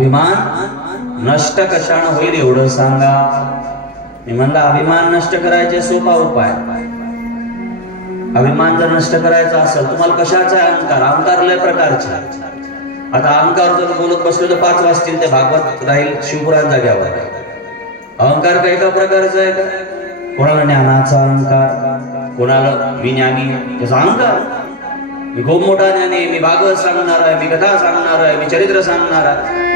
अभिमान नष्ट कशानं होईल एवढं सांगा. मी म्हणलं अभिमान नष्ट करायचे सोपा उपाय. अभिमान जर नष्ट करायचा असेल तुम्हाला कशाचा आहे अहंकार? अहंकार लय प्रकारचा आता अहंकार जर बोलत बसलो तर पाच वाजतील ते भागवत राहील शिवपुरात जाग्यावर. अहंकार काही एका प्रकारचा आहे? का कोणाला ज्ञानाचा अहंकार? कोणाला मी ज्ञानी? त्याचा अहंकार. मी खूप मोठा ज्ञानी मी भागवत सांगणार आहे मी कथा सांगणार आहे मी चरित्र सांगणार आहे.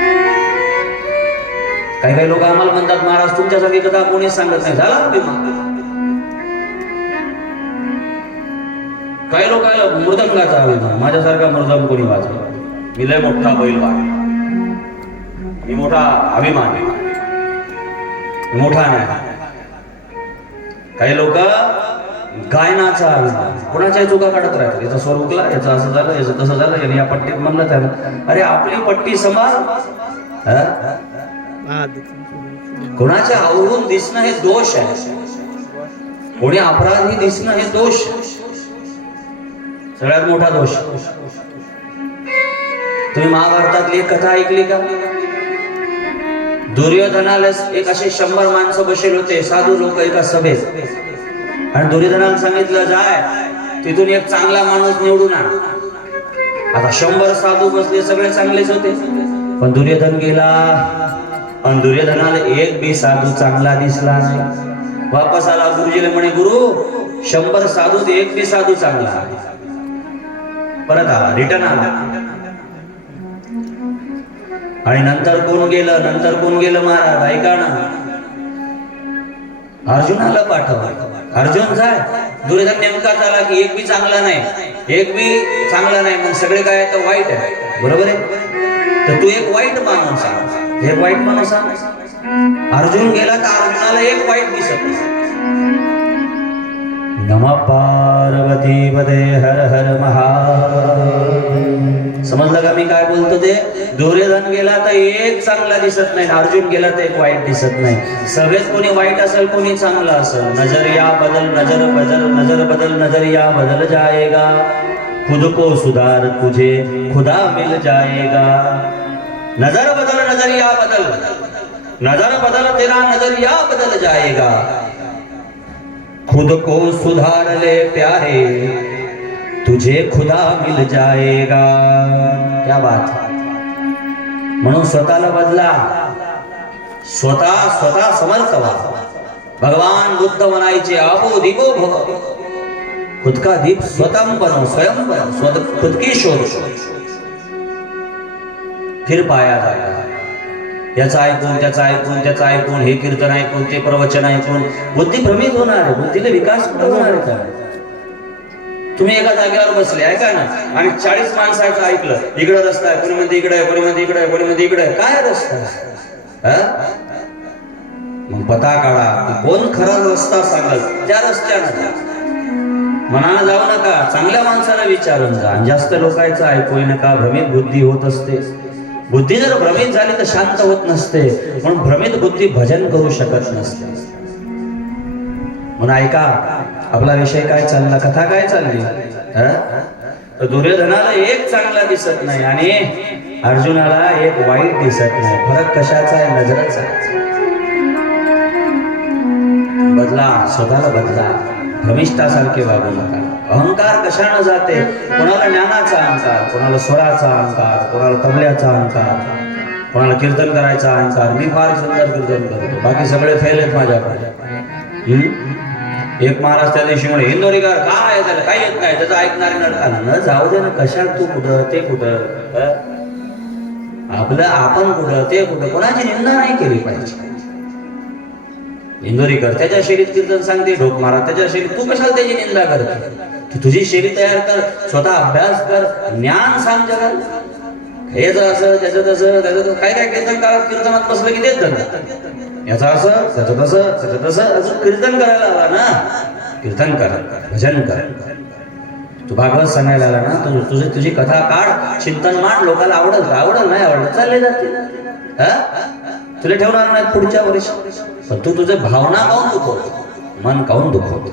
काही काही लोक आम्हाला म्हणतात महाराज तुमच्यासारखी कथा कोणीच सांगत नाही. झाला? काही लोकांना मृदंगाचा अभिमान माझ्यासारखा मृदंग कोणी वाजवा मी लय मोठा बैल मी मोठा अभिमान. मोठा नाही. काही लोक गायनाचा अभिमान कोणाच्याही चुका काढत राहतात. याचा स्वर उकला याचं असं झालं याचं तसं झालं याने या पट्टीत म्हणलं त्यानं अरे आपली पट्टी समाज कोणाच्या आवरून दिसणं हे दोष आहे. कोणी अपराधी दिसणं हे दोष सगळ्यात मोठा दोष. तुम्ही महाभारतातली एक कथा ऐकली का? दुर्योधनाला एक असे शंभर माणसं बसेल होते साधू लोक एका सभेत. आणि दुर्योधनाला सांगितलं जाय तिथून एक चांगला माणूस निवडून आण. आता शंभर साधू बसले सगळे चांगलेच होते. पण दुर्योधन गेला. आणि दुर्योधनाला एक बी साधू चांगला दिसला नाही. वापस आला गुरुजीला म्हणे गुरु शंभर साधू एक बी साधू चांगला. परत आला रिटर्न आला. आणि नंतर कोण गेलं? नंतर कोण गेलं महाराज? ऐका ना. अर्जुनाला पाठव अर्जुन काय? दुर्योधन नेमका झाला की एक बी चांगला नाही. एक बी चांगला नाही. मग सगळे काय तर वाईट आहे बरोबर आहे? तर तू एक वाईट माणूस आहे हे वाईट माणूस अर्जुन गेला तर अर्जुनाला एक वाईट दिसत नम पार्वती पदे हर हर महा. समजलं का मी काय बोलतो ते? दुर्योधन गेला तर एक चांगला दिसत नाही अर्जुन गेला तर एक वाईट दिसत नाही. सगळेच कोणी वाईट असेल कोणी चांगला असेल. नजरिया बदल नजर बदल नजर बदल नजरिया बदल जाएगा खुद को सुधार तुझे खुदा मिल जाएगा नज़र बदल, नज़रिया बदल। नज़र बदल, तेरा नज़रिया बदल जाएगा। खुद को सुधार ले प्यारे, तुझे खुदा मिल जाएगा। क्या बात है? म्हणून स्वतःला बदला। स्वतः स्वतः समर्थ भगवान बुद्ध म्हणायचे आबो दिगो भव। खुद का दीप स्वतः बनो स्वयं बनो स्वतः खुद की शोध। फिर पाया जाएगा याचं ऐकून त्याचं ऐकून त्याचं ऐकून हे कीर्तन ऐकून ते प्रवचन ऐकून बुद्धी भ्रमित होणार आहे बुद्धीला विकास होणार आहे तुम्ही एका जागेवर बसले ऐका ना आणि चाळीस माणसाचं ऐकलं इकडं रस्ता आहे कोणी म्हणते इकडे कोणी म्हणते इकडे कोणी म्हणते इकडे काय रस्ता हा? मग पता काढा कोण खरा रस्ता सांगल त्या रस्त्यानं जा. मनानं जाऊ नका चांगल्या माणसाला विचारून जा. आणि जास्त लोकांचं ऐकू नका भ्रमित बुद्धी होत असते. बुद्धी जर भ्रमित झाली तर शांत होत नसते. म्हणून भ्रमित बुद्धी भजन करू शकत नसते. म्हणून ऐका आपला विषय काय चालला? कथा काय चालली? तर दुर्योधनाला एक चांगला दिसत नाही आणि अर्जुनाला एक वाईट दिसत नाही. फरक कशाचा आहे? नजरच बदला स्वतःला बदला. भ्रमिष्ठासारखे वागू नका. अहंकार कशानं जाते? कोणाला ज्ञानाचा अहंकार कोणाला स्वराचा अहंकार कोणाला तबल्याचा अहंकार कोणाला कीर्तन करायचा अहंकार. मी फार सुंदर कीर्तन करतो. बाकी सगळे फेल आहेत माझ्याकडे. हम्म? एक महाराज त्या दिवशी म्हणे हिंदोरीकर का नाही त्याला काही येत नाही. त्याचं ऐकणारे नडकाना न जाऊ दे ना कशात तू कुठं ते कुठं? आपलं आपण कुठं ते कुठं? कोणाची निंदा नाही केली पाहिजे. इंदोरीकर त्याच्या शेरीत कीर्तन सांगते ढोक मारा त्याच्या शेरीत तू कशाला त्याची निंदा करते? तुझी शैली तयार कर स्वतः अभ्यास कर ज्ञान सांग जगाला. हे जर असं त्याचं तसं त्याचं तसं काय काय कीर्तन करा कीर्तनात बसलं की देत धंदा याचं असं त्याचं तसं त्याचं तसं असं कीर्तन करायला आला ना? कीर्तन कर भजन कर. तू भागवत सांगायला आला ना तू तुझी तुझी कथा काढ. चिंतन मांड लोकांना आवडल आवडल नाही आवडलं चालले जाते हा? तुला ठेवणार नाही पुढच्या वर्षी. पण तू तुझे भावना काऊन दुखवतो. मन काऊन दुखवतो?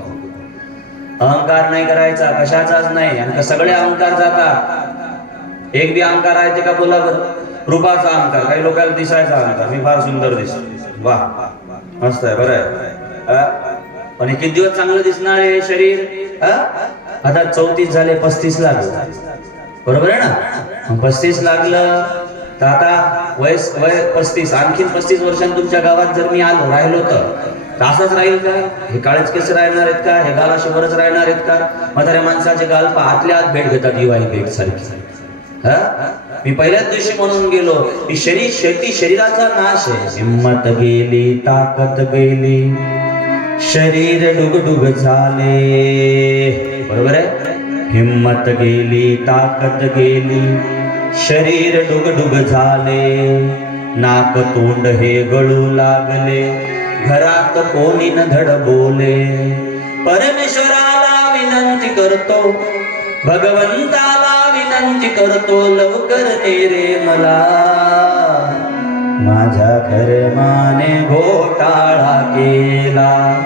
अहंकार नाही करायचा कशाचाच नाही आणि का सगळे अहंकार जातात? एक बी अहंकार आहे ते का बोला बरं रूपाचा अहंकार काही लोकांना दिसायचा अहंकार. मी फार सुंदर दिसतो वा मस्त आहे बरं आहे. पण किती दिवस चांगलं दिसणार आहे शरीर? आता चौतीस झाले पस्तीस लागलं. बरोबर आहे ना? पस्तीस लागलं तर आता वयस वय पस्तीस आणखीन पस्तीस वर्षांनी तुमच्या गावात जर मी आलो राहिलो तर? तर असंच राहील का? हे काळेच केस राहणार आहेत का? हे गाला शिवरच राहणार आहेत का? म्हाताऱ्या माणसाचे गाल पा आतल्या आत भेट घेतात दिवाळी भेट सारखी. हा? मी पहिल्याच दिवशी म्हणून गेलो की शरीर शेती शरीराचा नाश आहे. हिंमत गेली ताकद गेली शरीर डुगडुग झाले. बरोबर आहे? हिंमत गेली ताकद गेली शरीर डुगडुग झाले. नाक तोंड हे गळू लागले. घरात कोणी न धड बोले. परमेश्वराला विनंती करतो. भगवंताला विनंती करतो लवकर ते रे मला. माझ्या कर्माने घोटाळा केला.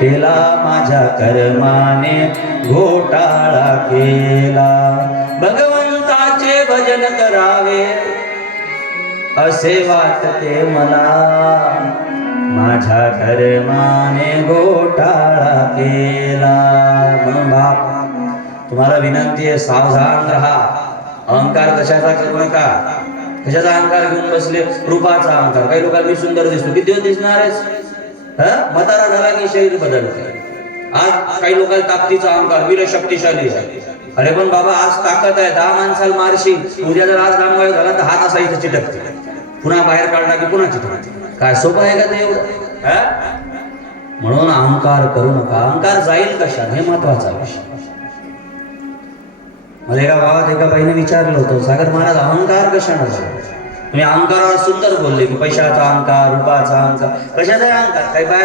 केला माझ्या कर्माने घोटाळा केला. भजन करावे. असे वाटते मला. माझ्या धर्माने घोटाळा केला. म्हणून बाप तुम्हाला विनंती आहे सावधान राहा. अहंकार कशाचा करू नका कशाचा अहंकार घेऊन बसले? रूपाचा अहंकार. काही लोकांना मी सुंदर दिसतो. किती दिवस दिसणार आहेस हं? म्हातारा झाला की शरीर बदलते आज काही लोकांना ताकदीचा अहंकार वीर शक्तिशाली. आहे अरे पण बाबा आज ताकद आहे. दहा माणसाला मारशी. उद्या जर आज रामवायू झाला तर हात असा इथे चिटकते. पुन्हा बाहेर काढला की पुन्हा चिटकते. काय सोपं आहे का ते म्हणून अहंकार करू नका. अहंकार जाईल कशा हे महत्त्वाचा विषय मला एका गावात एका बाईने विचारलं होतं सागर महाराज अहंकार कशाने तुम्ही अहंकारावर सुंदर बोलले की पैशाचा अहंकार रूपाचा अहंकार. कशाचा अहंकार? काही बाहेर